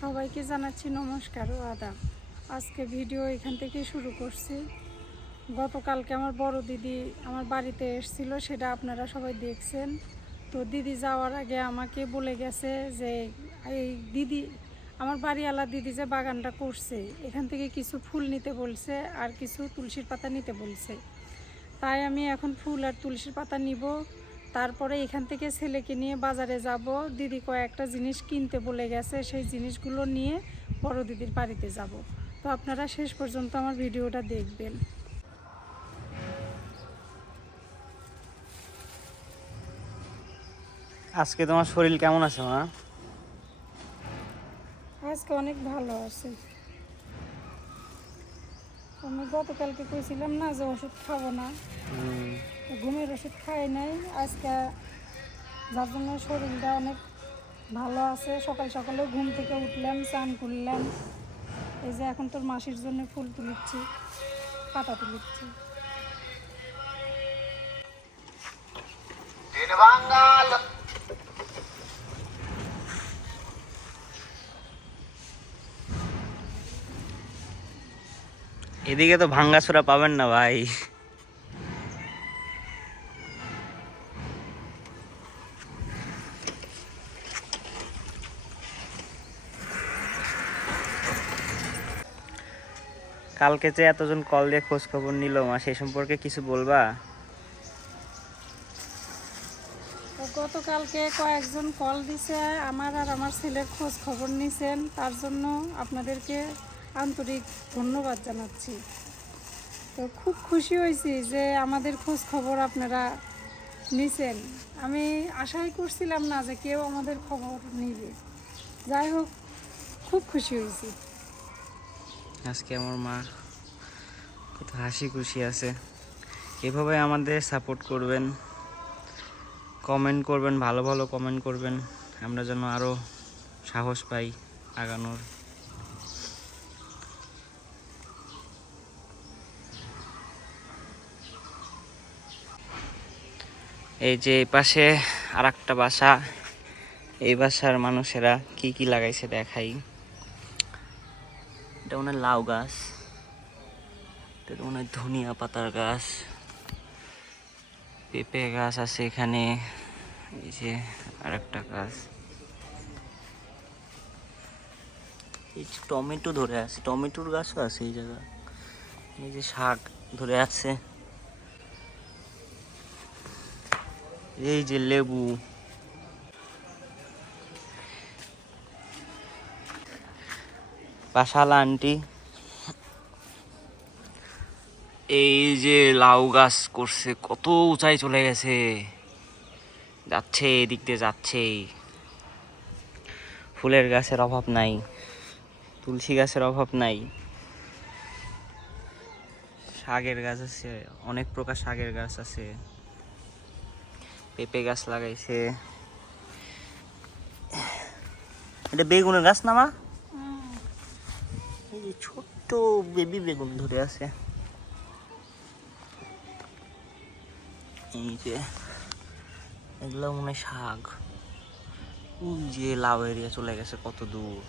সবাইকে জানাচ্ছি নমস্কার ও আদাব। আজকে ভিডিও এখান থেকে শুরু করছি। গতকালকে আমার বড় দিদি আমার বাড়িতে এসেছিল, সেটা আপনারা সবাই দেখছেন। তো দিদি যাওয়ার আগে আমাকে বলে গেছে যে এই দিদি আমার বাড়িওয়ালা দিদি যে বাগানটা করছে এখান থেকে কিছু ফুল নিতে বলছে আর কিছু তুলসীর পাতা নিতে বলছে। তাই আমি এখন ফুল আর তুলসীর পাতা নিব। তারপরে এখান থেকে ছেলেকে নিয়ে বাজারে যাব। দিদি কয়েকটা জিনিস কিনতে বলে গেছে, সেই জিনিসগুলো নিয়ে বড় দিদির বাড়িতে যাব। তো আপনারা শেষ পর্যন্ত আমার ভিডিওটা দেখবেন। আজকে তোমার শরীর কেমন আছে মা? আজকে অনেক ভালো আছে। আমি গতকালকে কইছিলাম না যে ওষুধ খাবো না, ঘুমের ওষুধ খাই নাই। আজকে যার জন্য শরীরটা অনেক ভালো আছে। সকাল সকালে ঘুম থেকে উঠলাম, স্নান করলাম। এই যে এখন তোর মাসির জন্য ফুল তুলিচ্ছি, পাতা তুলিচ্ছি। এদিকে তো ভাঙ্গাচোরা পাবেন না ভাই। কালকে যে এতজন কল দিয়ে খোঁজ খবর নিল মা, সেই সম্পর্কে কিছু বলবা? গতকালকে কয়েকজন কল দিছে, আমার আর আমার ছেলের খোঁজ খবর নিছেন। তার জন্য আপনাদেরকে আন্তরিক ধন্যবাদ জানাচ্ছি। তো খুব খুশি হয়েছি যে আমাদের খোঁজ খবর আপনারা নিছেন। আমি আশাই করছিলাম না যে কেউ আমাদের খবর নিবে। যাই হোক, খুব খুশি হয়েছি। আজকে আমার মা কত হাসি খুশি আছে। এভাবে আমাদের সাপোর্ট করবেন, কমেন্ট করবেন, ভালো ভালো কমেন্ট করবেন, আমরা যেন আরও সাহস পাই আগানোর। এই যে এই পাশে আর একটা বাসা, এই বাসার মানুষেরা কি কি লাগাইছে দেখাই। এটা মনে হয় লাউ গাছ, এটা মনে হয় ধনিয়া পাতার গাছ, পেঁপে গাছ আছে এখানে। এই যে আর একটা গাছ, এই যে টমেটো ধরে আছে, টমেটোর গাছও আছে এই জায়গায়। এই যে শাক ধরে আছে, এই যে লেবু। পাশালা আন্টি এই যে লাউ গাছ করছে, কত উঁচাই চলে গেছে, যাচ্ছে এদিক দিয়ে যাচ্ছে। ফুলের গাছের অভাব নাই, তুলসী গাছের অভাব নাই, শাকের গাছ আছে, অনেক প্রকার শাকের গাছ আছে, পেঁপে গাছ লাগাইছে। এটা বেগুনের গাছ না মা? এই যে ছোট্ট বেবি বেগুন ধরে আছে। এই যে এগুলো মনে হয় শাক। ওই যে লাউ এরিয়া চলে গেছে কত দূর।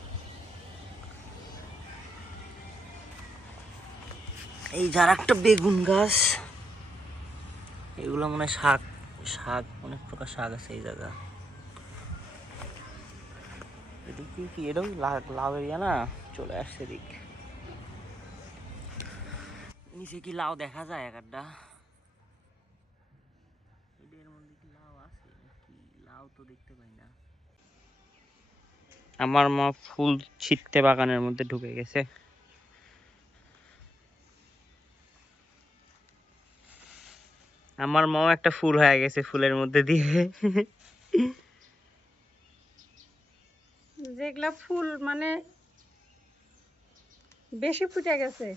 এই যার একটা বেগুন গাছ, এগুলো মনে হয় শাক। শাক, অনেক প্রকার শাক আছে এই জায়গা। এদিকে কি এটাও লাউ এরিয়া না, চলে আসছে এদিক। নিচে কি লাউ দেখা যায় এক একটা? এদের মধ্যে কি লাউ আছে নাকি? লাউ তো দেখতে পাই না। আমার মা ফুল ছিটতে বাগানের মধ্যে ঢুকে গেছে। আমার মাও একটা ফুল হয়ে গেছে ফুলের মধ্যে দিয়ে। যেগুলা ফুল মানে বেশি ফুটে গেছে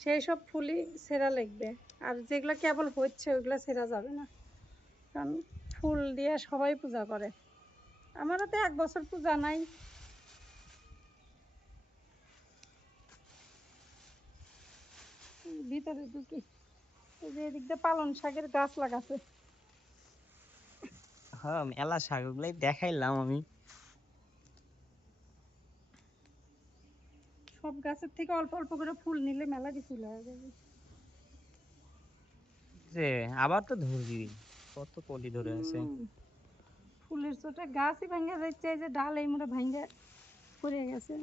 সেই সব ফুলই ছেঁড়া লাগবে, আর যেগুলা কেবল হচ্ছে ওইগুলা ছেঁড়া যাবে না, কারণ ফুল দিয়ে সবাই পূজা করে। আমারও তো 1 বছর পূজা নাই। ভিতরে ঢুকি, এই যে এদিক দিয়ে পালং শাকের গাছ লাগাছে। হ্যাঁ মেলা শাক, ওগুলাই দেখাইলাম আমি। সব গাছের থেকে অল্প অল্প করে ফুল নিলে মেলারই ফুল হয়ে যাবে। যে আবার তো ধরবি, কত কলি ধরে আছে। ফুলের চোটে গাছই ভাঙ্গা যাচ্ছে, এই যে ডাল এই মুড়ে ভাঙ্গা পড়ে গেছে।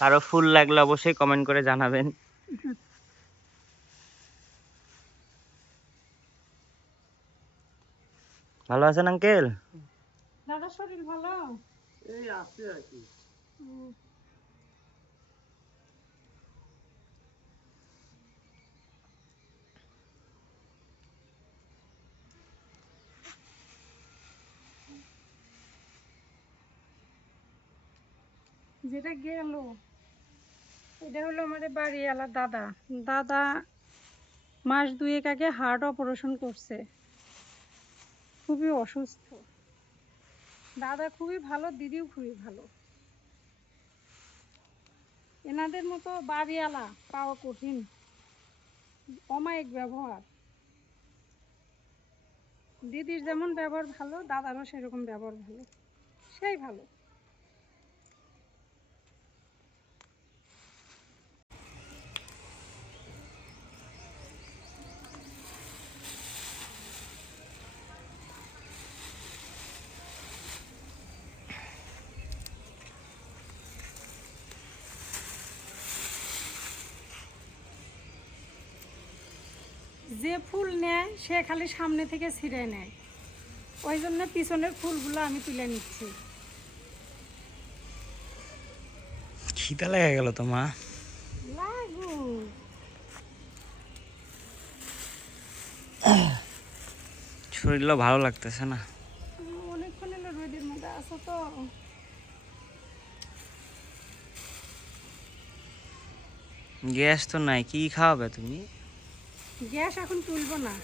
কারো ফুল লাগলে অবশ্যই কমেন্ট করে জানাবেন। ভালো আছেন আঙ্কেল? দাদার শরীর ভালো? এই আছে আর কি। যেটা গেল এটা হলো আমাদের বাড়িওয়ালা দাদা। দাদা মাস দুয়েক আগে হার্ট অপারেশন করছে, খুবই অসুস্থ। দাদা খুবই ভালো, দিদিও খুবই ভালো। এনাদের মতো বাড়িওয়ালা পাওয়া কঠিন, অমায়িক ব্যবহার। দিদির যেমন ব্যবহার ভালো, দাদারও সেরকম ব্যবহার ভালো, সেই ভালো। যে ফুল নেয় সে খালি সামনে থেকে ছিঁড়ে নেয়, ওই জন্য পিছনের ফুলগুলো আমি তুলে নিচ্ছি। খিদা লেগে গেল তো মা। লাগু শরীরটা ভালো লাগতেছে না। অনেকক্ষণ এলো রোদের মধ্যে আসো তো। গ্যাস তো নাই, কি খাওয়াবে তুমি? গ্যাস এখন তুলবো না,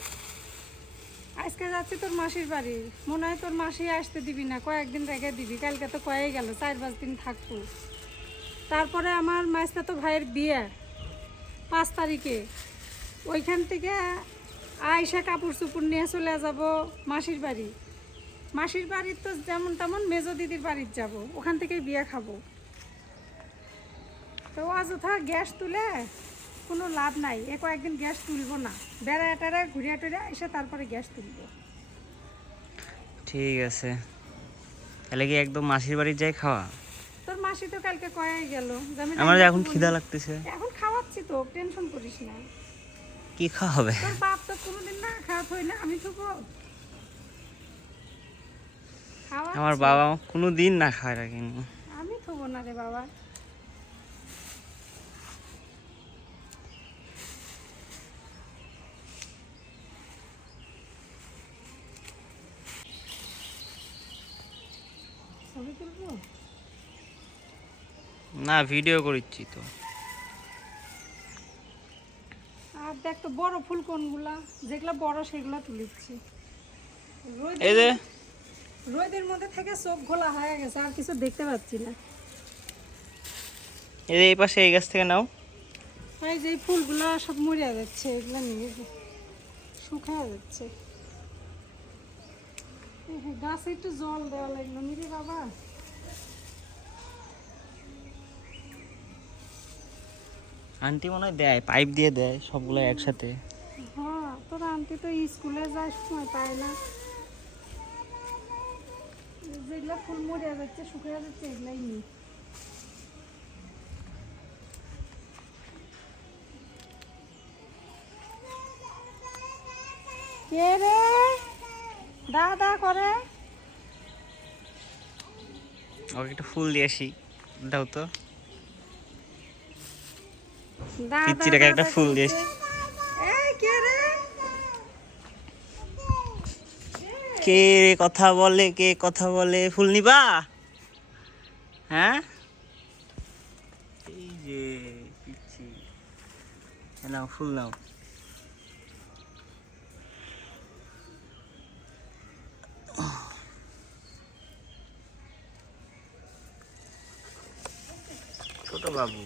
আজকে যাচ্ছি তোর মাসির বাড়ি, মনে হয় তোর মাসি আসতে দিবি না, কয়েকদিন রেখে দিবি। কালকে তো কয়ে গেল 4-5 দিন থাকবো। তারপরে আমার মাস্টাতো ভাইয়ের বিয়ে 5 তারিখে, ওইখান থেকে আয়সা কাপড় চুপড় নিয়ে চলে যাব মাসির বাড়ি। মাসির বাড়ির তো যেমন তেমন মেজো দিদির বাড়ির যাব, ওখান থেকেই বিয়ে খাবো। তো অযথা গ্যাস তুলে কোনো লাভ নাই, এ কয়েকদিন গ্যাস তুলবো না, বেড়ায় টেড়ায় ঘুরিয়া টুরিয়া এসে তারপরে গ্যাস তুলবো। ঠিক আছে, তাহলে কি একদম মাসির বাড়ি যাই খাওয়া? তোর মাসি তো কালকে কয়াই গেল যে আমি আমার রান্না এখন করবো খিদা না। লাগতেছে। এখন খাওয়াচ্ছি তো, টেনশন করিস না। কি খাওয়াবে? তোর বাপ তো কোনোদিন না খাওয়া হই না, আমি তো আমার বাবা কোনো দিন না খায় রাখেনি। আমি থবো না রে বাবা। ছবি তুলবো? না, ভিডিও করছি তো। আর দেখ তো বড় ফুল কোনগুলা, যেগুলা বড় সেগুলা তুলেছি। এই যে রোদের মধ্যে থেকে চোখ ঘোলা হয়ে গেছে, আর কিছু দেখতে পাচ্ছি না। এই যে এই পাশে এই গাছ থেকে নাও। এই যে ফুলগুলা সব মরিয়া যাচ্ছে, এগুলা নিয়ে শুকায় যাচ্ছে। গাছে একটু জল দেওয়া লাগলো নিরে বাবা। আন্টি মনে হয় দেয়, পাইপ দিয়ে দেয় সবগুলো একসাথে। হ্যাঁ, তোর আন্টি তো স্কুলে যায়, সময় পায় না। যেগুলা ফুল মরিয়া যাচ্ছে, শুকিয়ে যাচ্ছে, এগুলাই নি। কে রে দাদা করে? ওকে একটু ফুল দিয়ে আসি, দাও তো। দাদা পিচ্চিটাকে একটা ফুল দিয়ে আসি। এই কে রে? কে রে কথা বলে, কে কথা বলে? ফুল নিবা? হ্যাঁ, এই যে পিচ্চি, নাও ফুল নাও। ছোট বাবু।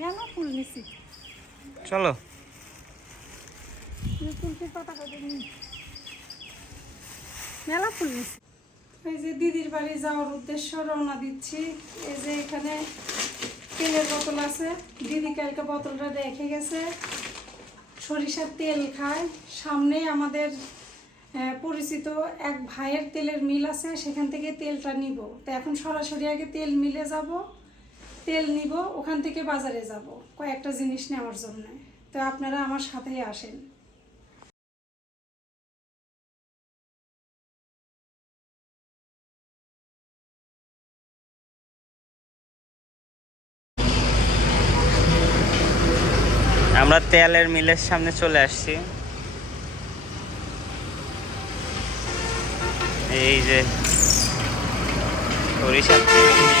মেলা ফুল নিছি, চলো। তুলসীর পাতা কাটে নি, মেলা ফুল নিছি। এই যে দিদির বাড়ি যাওয়ার উদ্দেশ্য রওনা দিচ্ছি। এই যে এখানে তেলের বোতল আছে, দিদি কালকে বোতলটা রেখে গেছে। সরিষার তেল খায়। সামনে আমাদের পরিচিত এক ভাইয়ের তেলের মিল আছে, সেখান থেকে তেলটা নিব। তো এখন সরাসরি আগে তেল মিলে যাব, তেল নিব, ওখান থেকে বাজারে যাব কয়েকটা জিনিস নেওয়ার জন্য। তো আপনারা আমার সাথেই আসেন। আমরা তেলের মিলের সামনে চলে আসছি। এই যে সরিষার তেল মিল।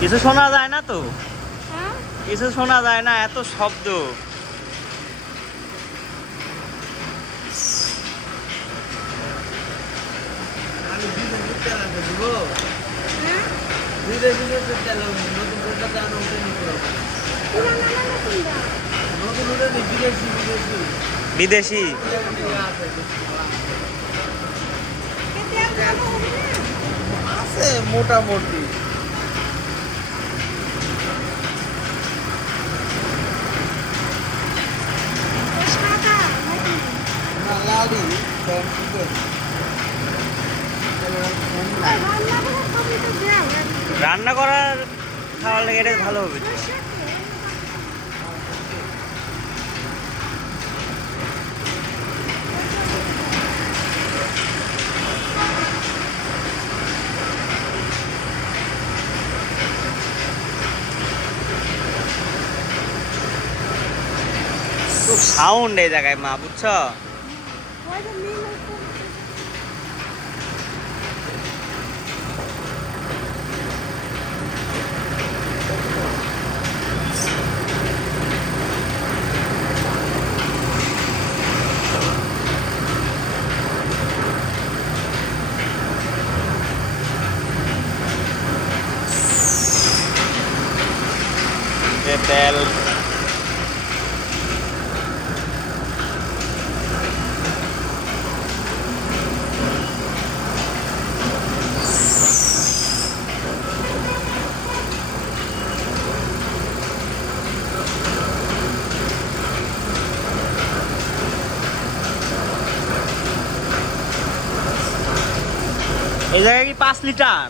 কিছু শোনা যায় না তো, কিছু শোনা যায় না, এত শব্দ। বিদেশি আছে মোটামুটি। রান্না করার খাওয়ার লেগে এটা ভালো হবে তো। খুব সাউন্ড এই জায়গায় মা, বুঝছো? তেল এই জায়গায় কি 5 লিটার?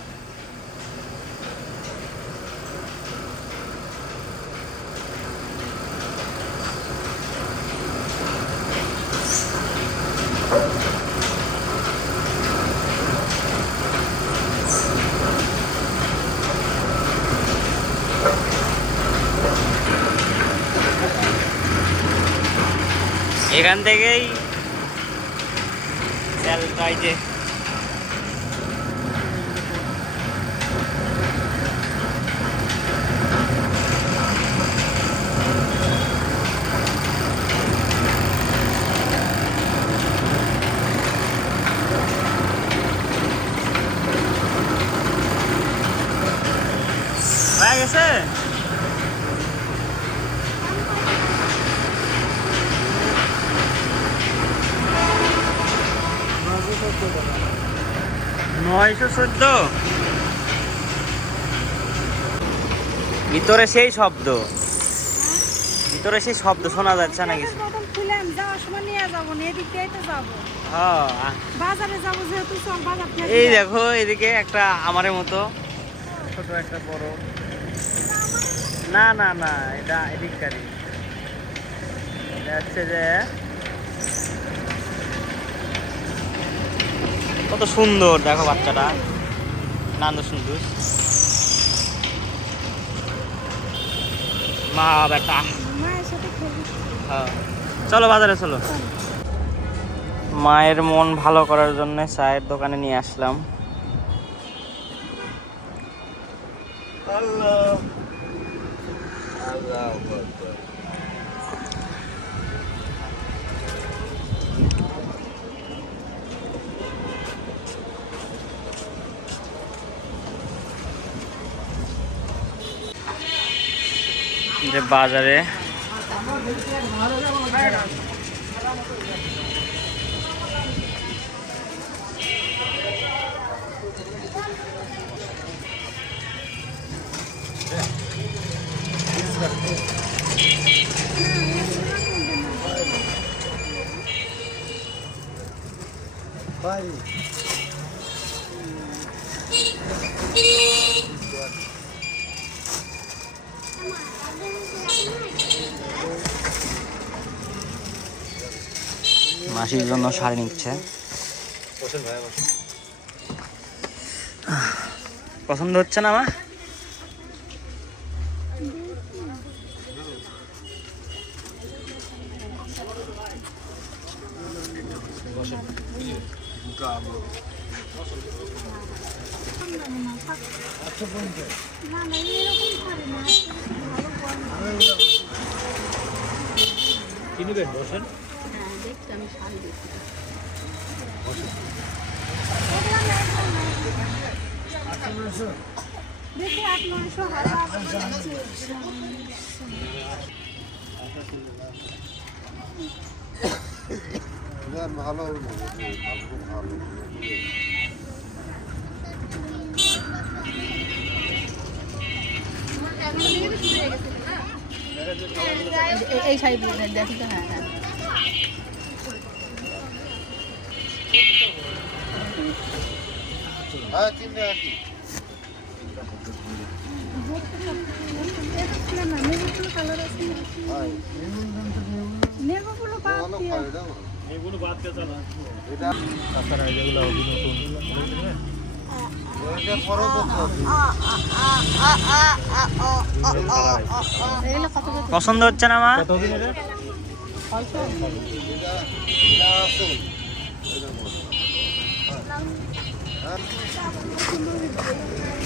এখান থেকেই তেলটা এই যে হয়ে গেছে। $914। ভিতরে সেই শব্দ, ভিতরে সেই শব্দ শোনা যাচ্ছে না কিছু। যাওয়ার সময় নিয়ে যাবো, এদিক দিয়ে তো যাবো, হ্যাঁ বাজারে যাবো যেহেতু, চল বাজার থেকে। এই দেখো এদিকে একটা আমারের মতো ছোট একটা বড়, না না না এটা এদিককারই, এটা হচ্ছে যে কত সুন্দর দেখো বাচ্চাটা, নান্দ সুন্দর মা বেটা। মায়ের সাথে খেলি। হ্যাঁ চলো বাজারে চলো। মায়ের মন ভালো করার জন্য চায়ের দোকানে নিয়ে আসলাম। যে বাজারে মাসির জন্য শাড়ি নিচ্ছে। পছন্দ হচ্ছে না আমার? কিনবেন বসেন। দেখি 8-900 ভালো এই শাড়ি দেখি তো। হ্যাঁ হ্যাঁ হ্যাঁ চিন্তা আছি কালার আছে নেভগুলো বাদ ভালো দিয়ে ফায়দা না এগুলো বাদ কে চালা এটা তাছাড়া এগুলো নতুন এটা ফরক হচ্ছে এগুলো কত করে? পছন্দ হচ্ছে না আমার? কতদিন এটা এটা আছে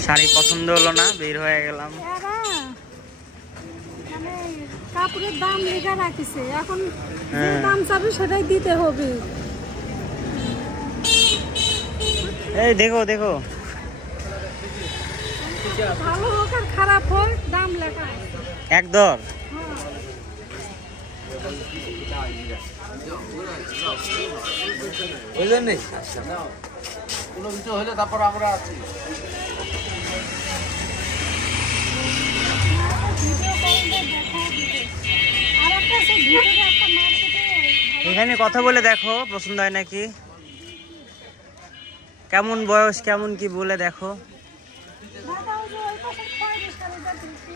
শাড়ি পছন্দ হলো না, বের হয়ে গেলাম। এরা মানে কাপড়ের দাম লেখা রাখিছে, এখন যে হ্যাঁ। দাম চাবে সেটাই দিতে হবে। এই দেখো দেখো, ভালো হোক আর খারাপ হোক দাম লেখা আছে। এক দর। বুঝলেন নি কোনো কিছু হলে তারপর আমরা আছি। আর একটা আছে ভিতরে একটা মার্কেটে এখানে কথা বলে দেখো পছন্দ হয় নাকি, কেমন বয়স কেমন কি বলে দেখো। দাদা ওই যে ওই পাশে খয়েরি শাড়িটা দেখি।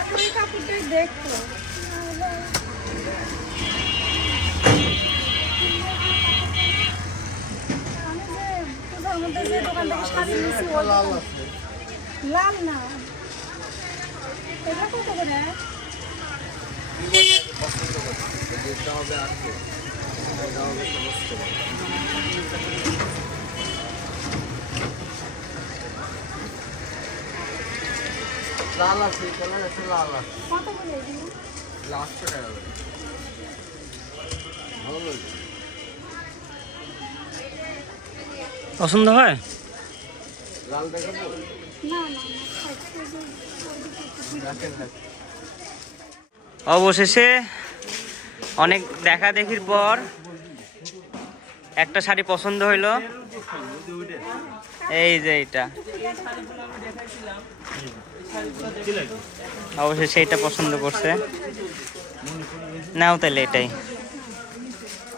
আপনি কাপড়টাই দেখো। আমি যে পূজার মধ্যে যে দোকান থেকে শাড়ি নিয়েছি ওই দোকান- লাল না, এটা কত করে? লাল আছে কালার আছে লাল আছে কত করে এগুলো? 800 টাকা করে ভালো লাগে পছন্দ হয়? লাল দেখাবো না না না, থাকতে যে দেখেন না অবশেষে অনেক দেখা দেখির পর একটা শাড়ি পছন্দ হইলো, এই যে এটা। অবশেষে এটা পছন্দ করছে, নাও তাহলে এটাই।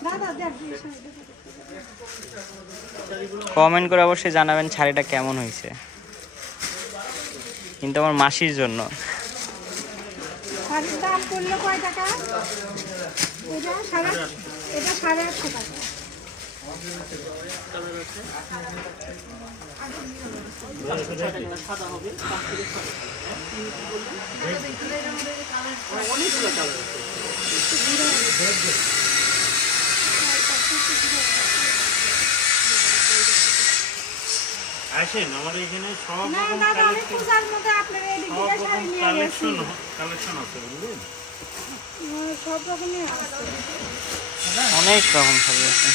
দাদা দেখ এই শাড়িটা। কমেন্ট করে অবশ্যই জানাবেন শাড়িটা কেমন হয়েছে, কিন্তু আমার মাসির জন্য। শাড়ির দাম পড়লো কয় টাকা? এটা 850 টাকা। আসেন আমার এখানে সব না রকম দাদা আমি পূজার মধ্যে আপনার এই সব দিকে রকম শাড়ি নিয়ে গেছি কালেকশন আছে বুঝলেন। সব রকমই আছে অনেক রকম শাড়ি আছে।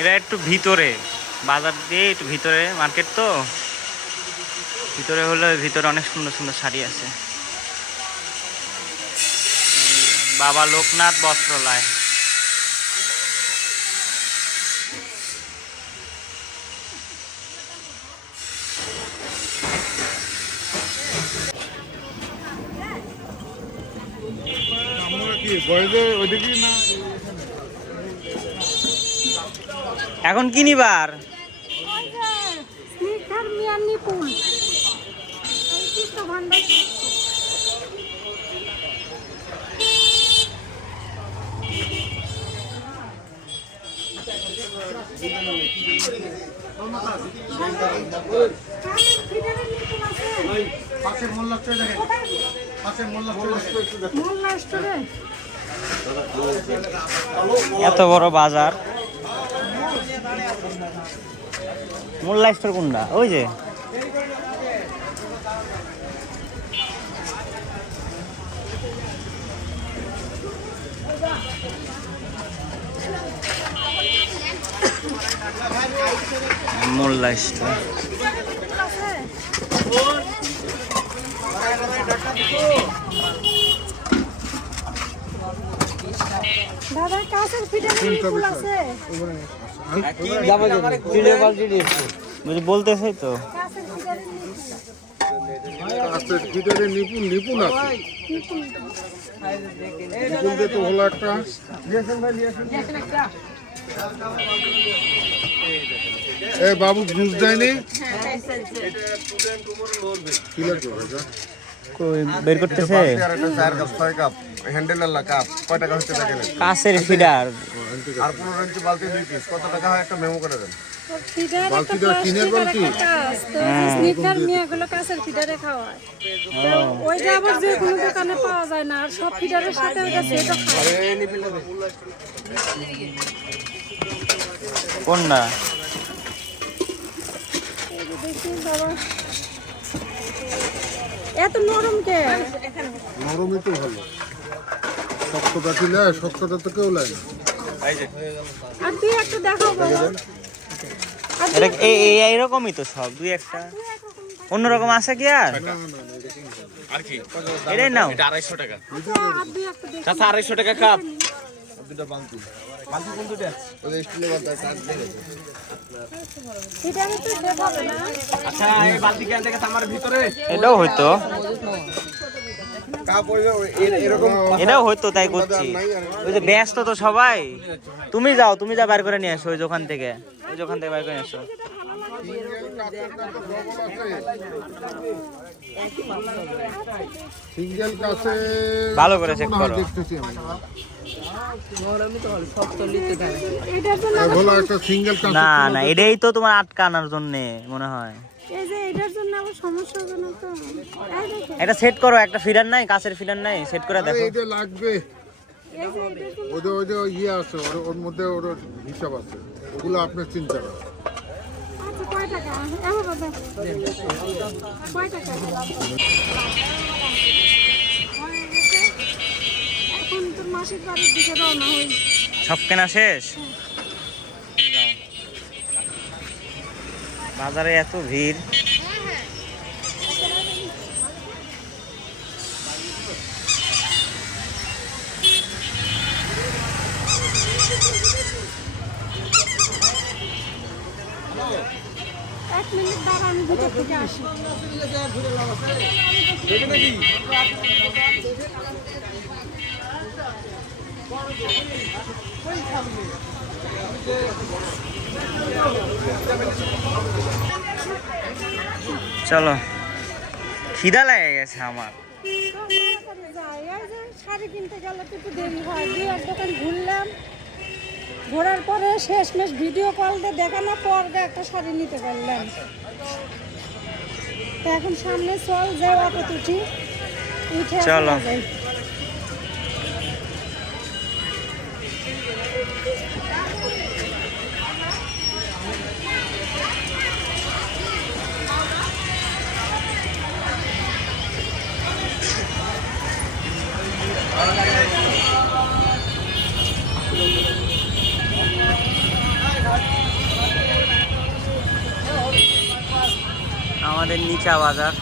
এটা একটু ভিতরে, বাজার দিয়ে একটু ভিতরে মার্কেট তো, ভিতরে হলে ভিতরে অনেক সুন্দর সুন্দর শাড়ি আছে। বাবা লোকনাথ বস্ত্রালয়। আমরা কি বয়সে ওইদিকে না এখন কি নিবার? ওই যে স্নিগ্ধার মিয়ানি ফুল এই কৃষ্ণ ভান্ডার পাশের মোল্লা চলে দেখেন পাশের মোল্লা চলে দেখেন মোল্লা স্টোরে এত বড় বাজার। মোল্লা স্টোর কোনটা? ওই যে মোল্লা স্টোর। দাদা কাছের ফিটারের ফুল আছে বলতেছে তো কাছের ফিটারের আচ্ছা ভিতরে নিপুণ নিপুণ আছে নিপুণ দিয়ে তো হলো একটা এ বাবু ঘুষ দেয়নি কি লাগবে ভাইয়া বের করতেছে হ্যান্ডেলের কাপ কয় টাকা হচ্ছে দেখেন কাছের ফিডার। আর 15 ইঞ্চি বালতি 2 পিস কত টাকা হয় একটা মেমো করে দেন। ফিটার একটা বালতিটা টিনের প্লাস্টিকের বালতি? একটা কাজ তো স্নিগ্ধার মেয়েগুলো কাছের ফিটারে খাওয়ায় তো ওইটা আবার যে কোনো দোকানে পাওয়া যায় না আর সব ফিটারের সাথে ওইটা সেটা খায় কোনটা? দেখি বাবা এত নরম কে নরমই তো ভালো শক্তটা কি লেয় শক্তটা তো কেউ লেয় না আর তুই একটু দেখাও বাবা আর এটা এইরকমই তো সব, দুই একটা অন্যরকম আছে কি আর? এটাই নাও। আর দুই একটা দেখি চাচা 250 টাকা কাপ। ফিটারে তো দেখাবে না আচ্ছা এই বালতি কেন থেকে আমার ভিতরে এটাও হইতো, কাপ এরকম এটাও হইতো, তাই করছি। ওই যে ব্যস্ত তো সবাই, তুমি যাও, তুমি যা বাইর করে নিয়ে আসো ওই দোকান থেকে, ওই দোকান থেকে বাইর করে নিয়ে আসো। সিঙ্গেল কাছে ভালো করে চেক করো। দেখতেছি আমি এটার জন্য এ হলো একটা সিঙ্গেল কাছে না না, এটাই তো তোমার আটকানোর জন্য মনে হয়। এই যে এটার জন্য আবার সমস্যা হবে না তো এই দেখো এটা সেট করো, একটা ফিডার নাই, কাছের ফিডার নাই, সেট করে দেখো। এইটা লাগবে এই যে এটার জন্য ওদের ইয়ে আছে ওর মধ্যে ওর হিসাব আছে ওগুলো আপনার চিন্তা না আচ্ছা কয় টাকা এমন বাবা কয় টাকা এখন তোর মাসির বাড়ির দিকে রওনা হই সব কেনা শেষ? বাজারে এত ভিড়। এক মিনিট দাঁড়া আমি ভিতর থেকে আসি চলো, খিদা লেগে গেছে আমার। শাড়ি কিনতে গেলে তো একটু দেরি হয় দুই এক দোকান ঘুরলাম ঘোরার পরে শেষমেশ ভিডিও কলতে দেখানোর পর একটা শাড়ি নিতে পারলাম তো এখন সামনে চল যাও অটো তুটি উঠে চলো। যাই আমাদের নিচা বাজার।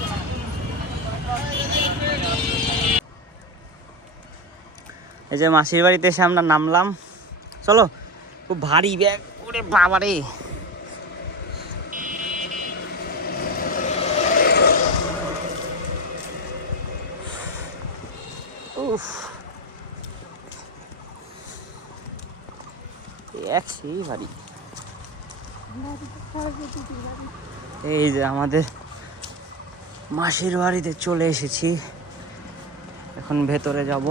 এই যে মাসির বাড়িতে এসে আমরা নামলাম। চলো, খুব ভারী ব্যাগ, ওরে বাবারে। উফ, এক সেই ভারী। এই যে আমাদের মাসির বাড়িতে চলে এসেছি, এখন ভেতরে যাব।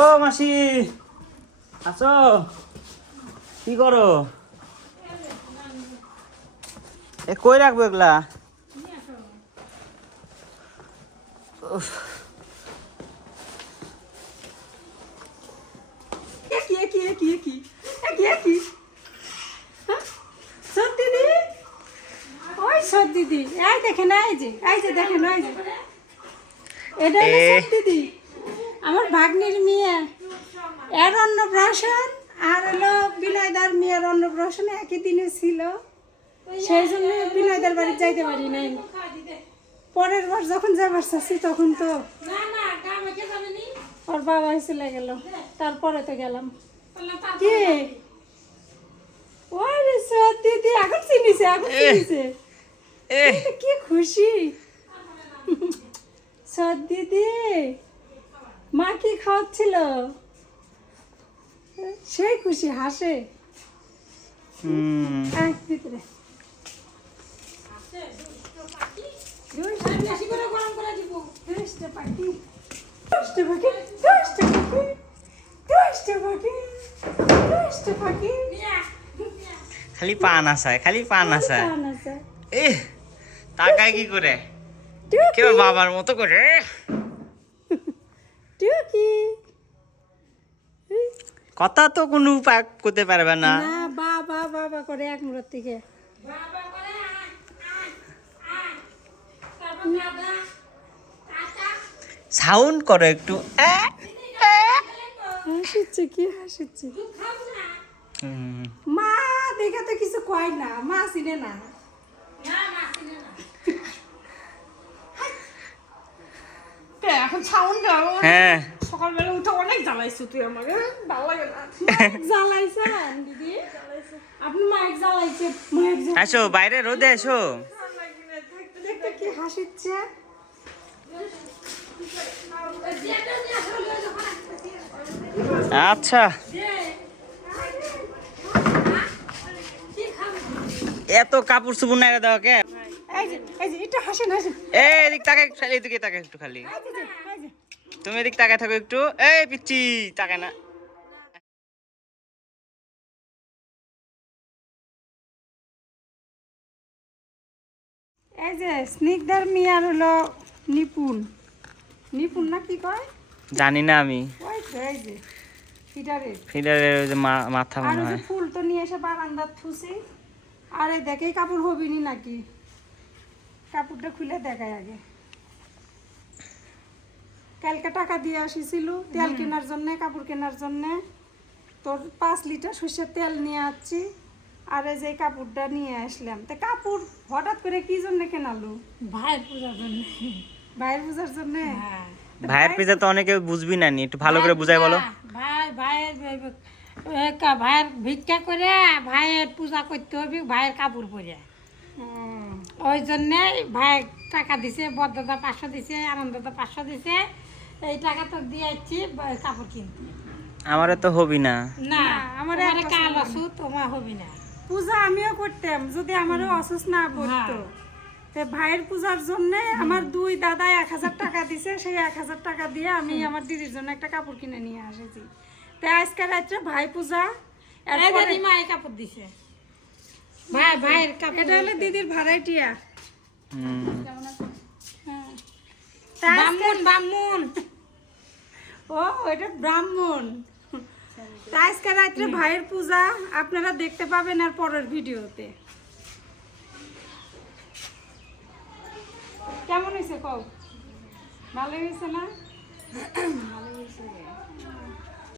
ও মাসি, আছো? কি করো? এ কই রাখবো এগুলা? উফ, দিদি এই দেখেন, এই যে দেখেন, এই যে এটা হলো দিদি, আমার ভাগ্নির মেয়ে, এর অন্নপ্রাশন আর হলো বিনয়দার মেয়ের অন্নপ্রাশন একই দিনে ছিল, সেই জন্য বিনয়দার বাড়ি যাইতে পারি নাই। পরের বার যখন যাবার চাচ্ছি তখন তো ওর বাবা চলে গেল, তারপরে তো গেলাম। কি ওরে দিদি এখন চিনিছে, এখন চিনিছে, কি খুশি দিদি। মা কি খাওয়াচ্ছিল, সেই খুশি হাসে। ভিতরে খালি পান আসায়, খালি পান আসায়। এ তাকায় কি করে, কেউ বাবার মতো করে। কথা তো কোনো উপায় করতে পারবে না। বাবা বাবা করে এক মুহূর্ত থেকে সাউন্ড করো একটু। হাসিচ্ছে, কি হাসিচ্ছে। মা দেখে তো কিছু কয় না, মা চিনে না। এখন সাউন্ড গাও। হ্যাঁ, সকালবেলা উঠে অনেক জ্বালাইছো তুই আমাকে, ভালো লাগে না। জ্বালাইছেন দিদি, আপনি মাইক জ্বালাইছে, মাইক আসো বাইরে রোদে এসো। দেখতে কি হাসিচ্ছে। আচ্ছা, এত কাপড় চুপুর নাই দাও কে? এই যে এটা হাসেন, হাসেন। এদিক তাকায়, এদিকে তাকায় একটু খালি। তুমি এদিক তাকায় থাকো একটু। এই পিচ্ছি তাকায় না। এই যে স্নিগ্ধার মেয়ার হলো নিপুণ, নিপুণ না কি কয় জানি না আমি। ওই তো এই যে ফিডারের ফিডারের ওই যে মাথা আর মনে ওই যে হয়। ফুল তো নিয়ে এসে বারান্দার থুসি। আরে দেখে কাপড় হবিনি নাকি, কাপড়টা খুলে দেখায় আগে। কালকে টাকা দিয়ে আসিছিল তেল কেনার জন্য, কাপড় কেনার জন্য। তোর 5 লিটার সরষের তেল নিয়ে আসছি, আর এই যে কাপড়টা নিয়ে আসলাম। তা কাপড় হঠাৎ করে কি জন্য কেনালো? ভাইয়ের পূজার জন্য। ভাইয়ের পূজার জন্য? ভাইয়ের পিজা তো অনেকে বুঝবি না, নি একটু ভালো করে বুঝাই বলো। ভাইয়ের ভিক্ষা করে ভাইয়ের পূজা করতে হবে, ভাইয়ের কাপড় পরে। ওই জন্যে ভাই টাকা দিছে, বড়দাদা 500 দিছে, আনন্দদা 500 দিছে। এই টাকা তো দিয়েছি কাপড় কিনতে। আমারে তো হবি না। না আমার কাল আসু, তোমার হবি না। পূজা আমিও করতাম যদি আমারও অসুস্থ না পড়তো। তো ভাইয়ের পূজার জন্য আমার 2 দাদা 1000 টাকা দিছে, সেই 1000 টাকা দিয়ে আমি আমার দিদির জন্য একটা কাপড় কিনে নিয়ে আসেছি। তাই আজকে রাত্রে ভাই পূজা এই যে এরপরে রিমা এই কাপড় দিছে ভাইয়ের কাপড় এটা হলো দিদির ভাড়াইটিয়া হুম। তাই ব্রাহ্মণ ও এটা ব্রাহ্মণ। তাই আজকে রাত্রে ভাইয়ের পূজা আপনারা দেখতে পাবেন আর পরের ভিডিওতে। কেমন হয়েছে কও? ভালো হয়েছে না? ভালো হয়েছে।